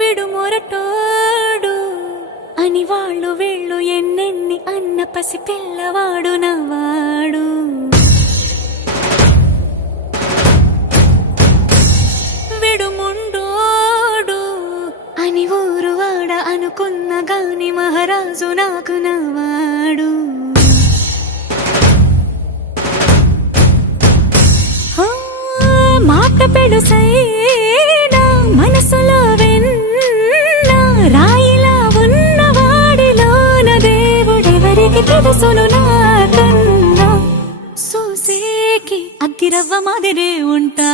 విడుమొరటోడు అని వాళ్ళు వీళ్ళు ఎన్నెన్ని అన్న పసి పిల్లవాడు నవ్వాడు. విడుముండోడు అని ఊరు వాడ అనుకున్న గాని మహారాజు నాకు నవ్వాడు. మాట పెడుసైనా మనసులో వెన్న రాయిలా ఉన్నవాడిలోన దేవుడెవరికి తెలుసును నాకన్నా. సూసేకి అగ్గిరవ్వ మాదిరే ఉంటా